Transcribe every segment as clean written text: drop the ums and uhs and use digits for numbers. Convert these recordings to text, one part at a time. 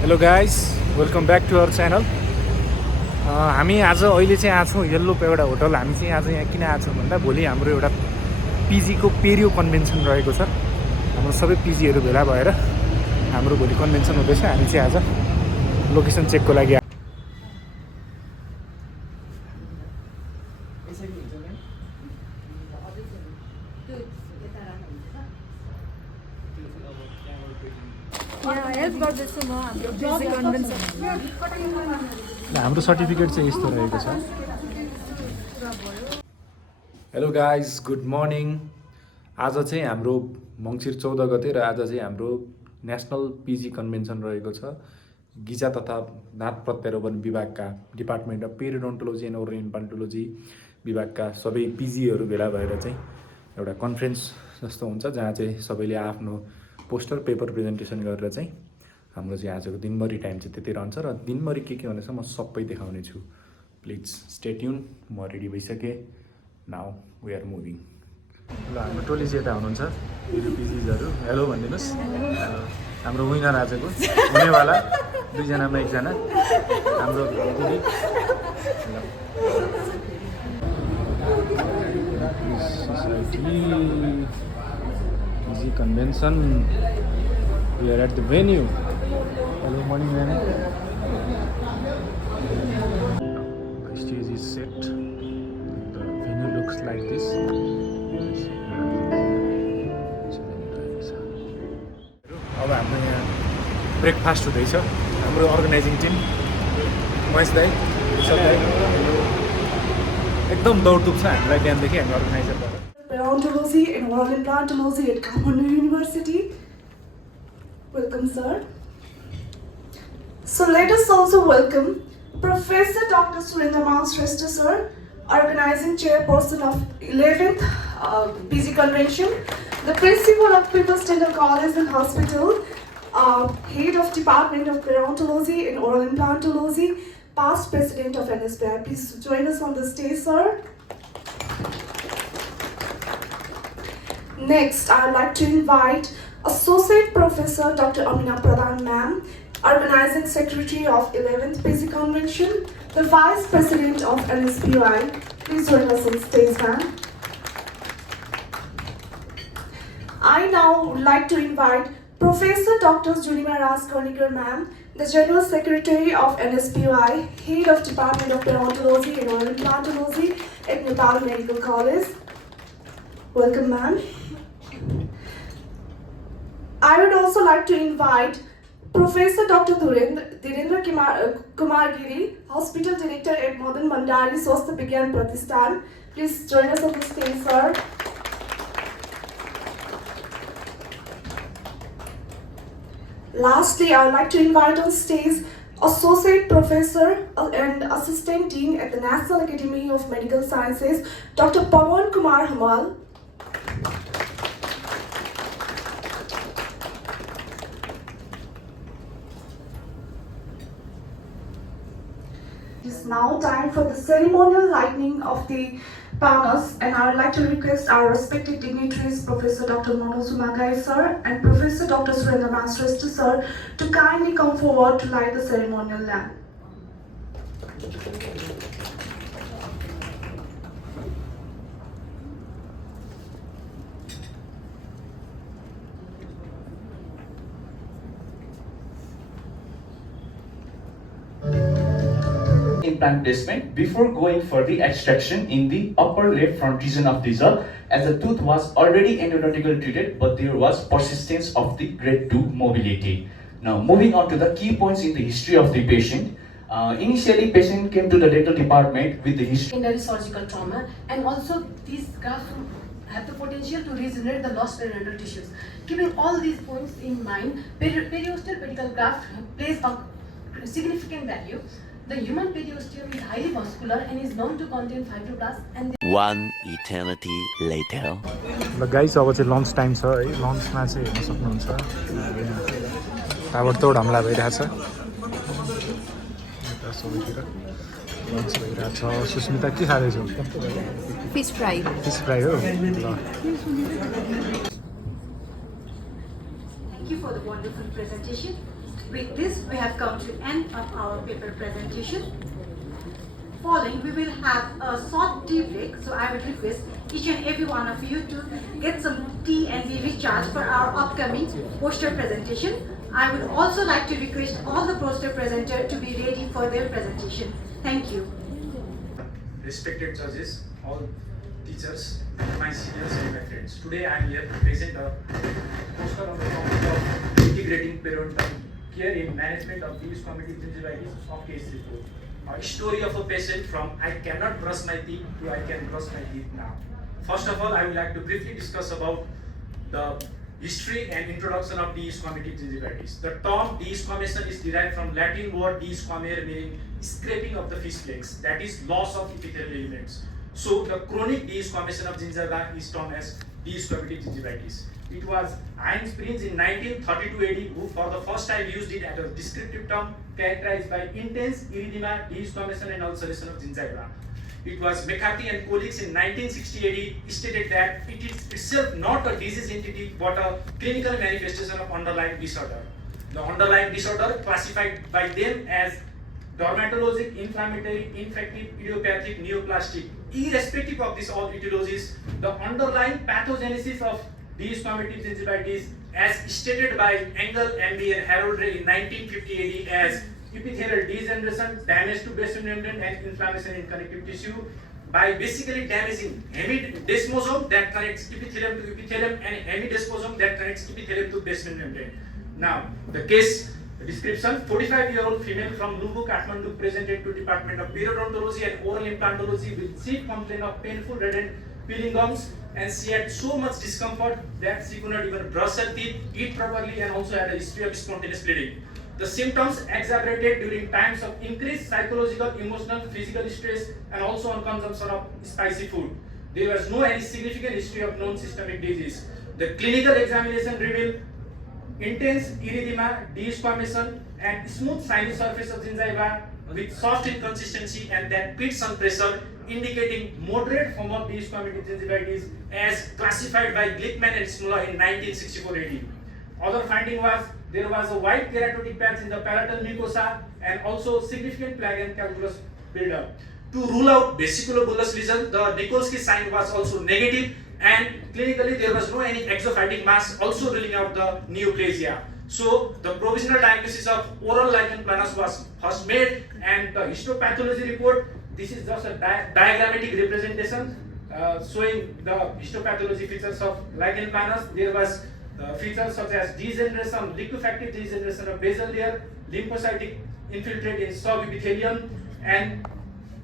Hello guys, welcome back to our channel. हामी आज अहिले चाहिँ आएको छौँ येल्लो एउटा होटल। हामी चाहिँ आज यहाँ किन आएको छौँ भन्दा भोलि हाम्रो एउटा पिजीको पेरियो कन्भेन्सन रहेको छ। हाम्रो सबै पिजीहरू भेला भएर हाम्रो भोलि कन्भेन्सन हुँदैछ। हामी चाहिँ आज लोकेसन चेकको लागि हाम्रो सर्टिफिकेट चाहिँ यस्तो रहेको छ। Hello guys, good morning. आज चाहिँ हाम्रो मङ्सिर 14 गते र आज चाहिँ हाम्रो नेसनल पिजी कन्भेन्सन रहेको छ। गिजा तथा दाँत प्रत्यारोपण विभागका डिपार्टमेन्ट अफ पेरियोडोन्टोलोजी एन्ड ओरल इम्प्लान्टोलोजी विभागका सबै पिजीहरू भेला भएर चाहिँ एउटा कन्फरेन्स जस्तो हुन्छ, जहाँ चाहिँ सबैले आफ्नो पोस्टर पेपर प्रेजेन्टेसन गरेर चाहिँ हाम्रो चाहिँ आजको दिनभरि टाइम चाहिँ त्यति रहन्छ र दिनभरि के हुनेछ म सबै देखाउने छु। Please stay tune. म रेडी भइसकेँ। Now we are moving. ल, हाम्रो टोली चाहिँ यता हुनुहुन्छ, पिजिजहरू। हेलो भनिदिनुहोस्। हाम्रो विनर आजको हुनेवाला दुईजनामा एकजना हाम्रो दिदी। पिजी convention, we are at the venue. Hello, morning, man. The stage is set. The venue looks like this. अब हाम्रो यहाँ ब्रेकफास्ट हुँदैछ। हाम्रो अर्गनाइजिङ टिम महेश दाई, ऋषभ दाई एकदम दौडधुप छ हामीलाई बिहानदेखि। हामी अर्गनाइजरबाट Periodontology and oral implantology at Kathmandu University. Welcome, sir. So let us also welcome Professor Dr. Surendra Shrestha, sir, organizing chairperson of 11th PG convention, the principal of People's Dental College and Hospital, head of Department of Periodontology and Oral Implantology, past president of NSPI. Please join us on the stage, sir. Next, I would like to invite Associate Professor Dr. Amina Pradhan, ma'am, Organizing Secretary of 11th PG Convention, the Vice President of NSPI. Please join us on stage, ma'am. I now would like to invite Professor Dr. Julima Raj Karnikar, ma'am, the General Secretary of NSPI, Head of Department of Periodontology and Oral Implantology at Nepal Medical College. Welcome, ma'am. I would also like to invite Professor Dr. Dhirendra Kumar Giri, Hospital Director at Madan Mandari Swasthya Vigyan Pratishthan. Please join us on the stage, sir. Lastly, I would like to invite on stage Associate Professor and Assistant Dean at the National Academy of Medical Sciences, Dr. Pawan Kumar Hamal. It is now time for the ceremonial lighting of the banners, and I would like to request our respected dignitaries, Professor Dr. Manoj Magai, sir, and Professor Dr. Surendra Shrestha, sir, to kindly come forward to light the ceremonial lamp. Implant placement before going for the extraction in the upper left front region of the jaw, as the tooth was already endodontically treated but there was persistence of the grade 2 mobility. Now moving on to the key points in the history of the patient. Initially patient came to the dental department with the history secondary surgical trauma, and also these grafts have the potential to regenerate the lost periodontal tissues. Keeping all these points in mind, periosteal pedicle graft plays a significant value. The human periosteum is highly muscular and is known to contain fibroblasts and One eternity later. ल guys, अब चाहिँ lunch time छ है। लन्चमा चाहिँ हेर्न सक्नुहुन्छ ताबडतोड हमला भइरहेछ। यता सबैतिर लन्च भइरहेछ। सुस्मिता के खाँदैछौ? फिस फ्राई। फिस फ्राई हो? ल, thank you for the wonderful presentation. With this, we have come to end of our paper presentation. Following, we will have a short tea break, so I would request each and every one of you to get some tea and be recharged for our upcoming poster presentation. I would also like to request all the poster presenters to be ready for their presentation. Thank you. Respected judges, all teachers, my seniors and my friends. Today I am here to present a poster on the topic of integrating periodontal care in management of these committee gingivitis of case report. A story of a patient from I cannot brush my teeth to I can brush my teeth now. First of all, I would like to briefly discuss about the history and introduction of de-squamatic gingivitis. The term de-squamation is derived from Latin word de-squamare, meaning scraping of the fish flakes, that is loss of epithelial elements. So the chronic de-squamation of gingiva is termed as de-squamatic gingivitis. It was Heinz Prinz in 1932 AD who for the first time used it as a descriptive term characterized by intense erythema, de-squamation and ulceration of gingiva. It was McCarthy and colleagues in 1960 AD stated that it is itself not a disease entity but a clinical manifestation of underlying disorder. The underlying disorder classified by them as dermatologic, inflammatory, infective, idiopathic, neoplastic. Irrespective of this all etiologies, the underlying pathogenesis of de-squamatic gingivitis as stated by Engel, MD and Harold Ray in 1950 AD as epithelial degeneration, damage to basement membrane and inflammation in connective tissue by basically damaging hemidesmosome that connects epithelium to epithelium and hemidesmosome that connects epithelium to basement membrane. Now, the case description: 45-year-old female from Lumbu, Kathmandu presented to Department of Periodontology and Oral Implantology with chief complaint of painful red and peeling gums, and she had so much discomfort that she could not even brush her teeth, eat properly, and also had a history of spontaneous bleeding. The symptoms exacerbated during times of increased psychological, emotional, physical stress and also on consumption of spicy food. There was no any significant history of known systemic disease. The clinical examination revealed intense erythema, de-squamation and smooth shiny surface of gingiva with soft in consistency and that pits on pressure, indicating moderate form of de-squamatic gingivitis as classified by Glickman and Smuller in 1964 AD. Other finding was there was a white keratotic patch in the palatal mucosa and also significant plaque and calculus buildup. To rule out vesiculobullous lesion, the Nikolsky sign was also negative and clinically there was no any exophytic mass, also ruling out the neoplasia. So the provisional diagnosis of oral lichen planus was first made, and the histopathology report, this is just a diagrammatic representation showing the histopathology features of lichen planus. There was features such as degeneration, liquefactive degeneration of basal layer, lymphocytic infiltrate in subepithelium. And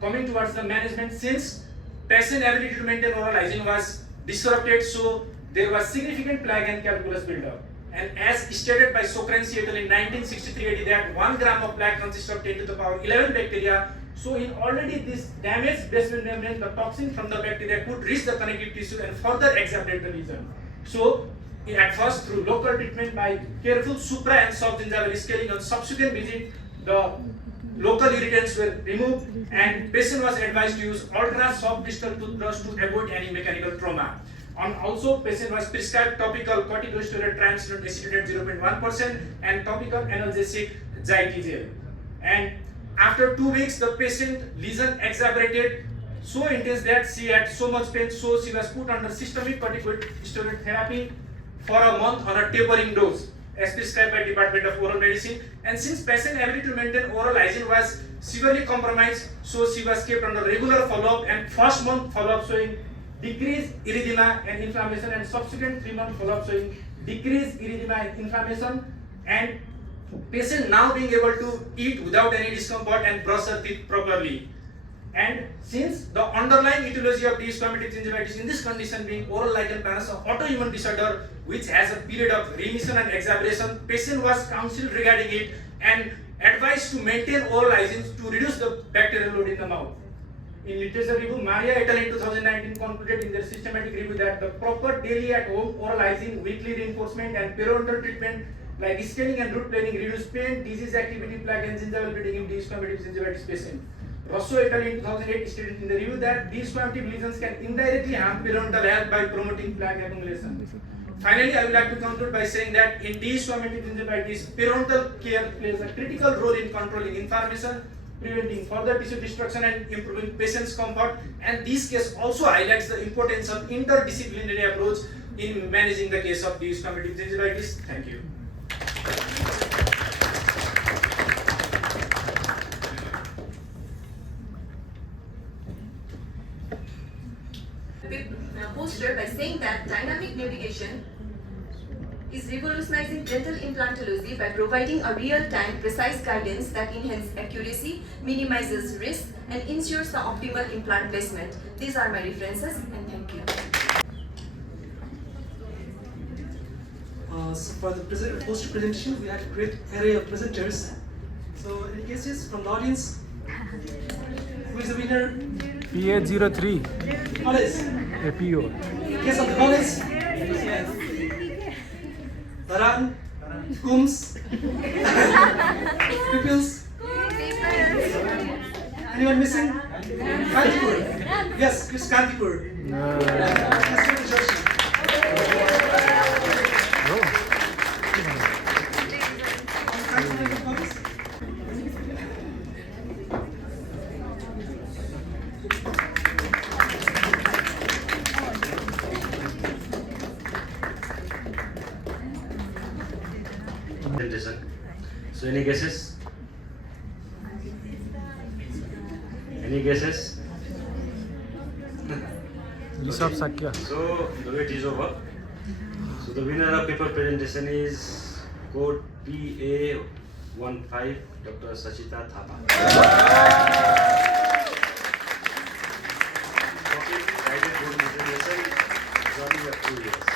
coming towards the management, since patient ability to maintain oral hygiene was disrupted, so there was significant plaque and calculus buildup. And as stated by Socrates et al. In 1963 AD that 1 gram of plaque consists of 10 to the power 11 bacteria. So in already this damaged basement membrane, the toxin from the bacteria could reach the connective tissue and further exacerbate the lesion. So at first through local treatment by careful supra and subgingival scaling, on subsequent visit the local irritants were removed and patient was advised to use ultra soft crystal toothbrush to avoid any mechanical trauma. And also patient was prescribed topical corticosteroid triamcinolone acetate at 0.1% and topical analgesic Zytizel. And after 2 weeks the patient lesion exacerbated so intense that she had so much pain, so she was put under systemic corticosteroid therapy for a month on a tapering dose as prescribed by Department of Oral Medicine. And since patient ability to maintain oral hygiene was severely compromised, so she was kept under regular follow-up, and first month follow-up showing decreased erythema and inflammation, and subsequent 3-month follow-up showing decreased erythema and inflammation, and patient now being able to eat without any discomfort and brush her teeth properly. And since the underlying etiology of de-squamatic gingivitis in this condition being oral lichen planus, an autoimmune disorder which has a period of remission and exacerbation, patient was counseled regarding it and advised to maintain oral hygiene to reduce the bacterial load in the mouth. In literature review, Maria et al. In 2019 concluded in their systematic review that the proper daily at home oral hygiene, weekly reinforcement and periodontal treatment like scaling and root planing reduce pain, disease activity, plaque and gingival bleeding in de-squamatic gingivitis patient. Rosso et al. In 2008 stated in the review that de-squamatic lesions can indirectly harm periodontal health by promoting plaque accumulation. Finally, I would like to conclude by saying that in these traumatic gingivitis, periodontal care plays a critical role in controlling inflammation, preventing further tissue destruction, and improving patient's comfort. And this case also highlights the importance of interdisciplinary approach in managing the case of these traumatic gingivitis. Thank you. Poster by saying that dynamic navigation is revolutionizing dental implantology by providing a real-time, precise guidance that enhances accuracy, minimizes risk, and ensures the optimal implant placement. These are my references, and thank you. So for the poster presentation, we had a great array of presenters. So any guesses from the audience? Who is the winner? PA03 College. APO. Guess of the college? Taran, Kums, Pupils. Anyone missing? Kantipur. Yes, Chris Kantipur. Let's give it a shot. Presentation. So any guesses? Any guesses? Yusuf Sakya. So the wait is over. So the winner of paper presentation is code PA15 Dr. Sachita Thapa. Topic guided board presentation, journey of 2 years.